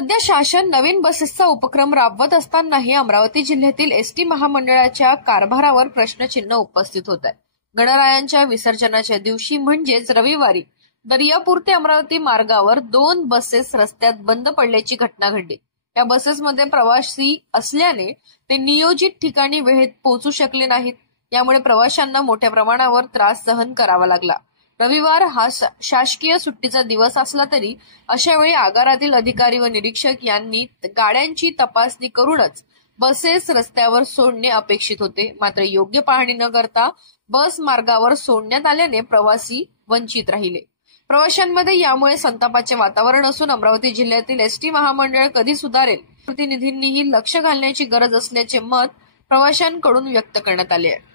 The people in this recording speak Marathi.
सध्या शासन नवीन बसेसचा उपक्रम राबवत असतानाही अमरावती जिल्ह्यातील एसटी महामंडळाच्या कारभारावर प्रश्नचिन्ह उपस्थित होत आहे। गणरायांच्या विसर्जनाच्या दिवशी म्हणजेच रविवारी दर्यापूर ते अमरावती मार्गावर 2 बसेस रस्त्यात बंद पडल्याची घटना घडली। या बसेसमध्ये प्रवासी असल्याने ते नियोजित ठिकाणी वेळेत पोहोचू शकले नाहीत। यामुळे प्रवाशांना मोठ्या प्रमाणावर त्रास सहन करावा लागला। रविवार हा शासकीय सुट्टीचा दिवस असला तरी अशा वेळी आगारातील अधिकारी व निरीक्षक यांनी गाड्यांची तपासणी करूनच बसेस रस्त्यावर सोडणे अपेक्षित होते। मात्र योग्य पाहणी न करता बस मार्गावर सोडण्यात आल्याने प्रवासी वंचित राहिले। प्रवाशांमध्ये यामुळे संतापाचे वातावरण असून अमरावती जिल्ह्यातील एसटी महामंडळ कधी सुधारेल, प्रतिनिधींनीही लक्ष घालण्याची गरज असल्याचे मत प्रवाशांकडून व्यक्त करण्यात आले आहे।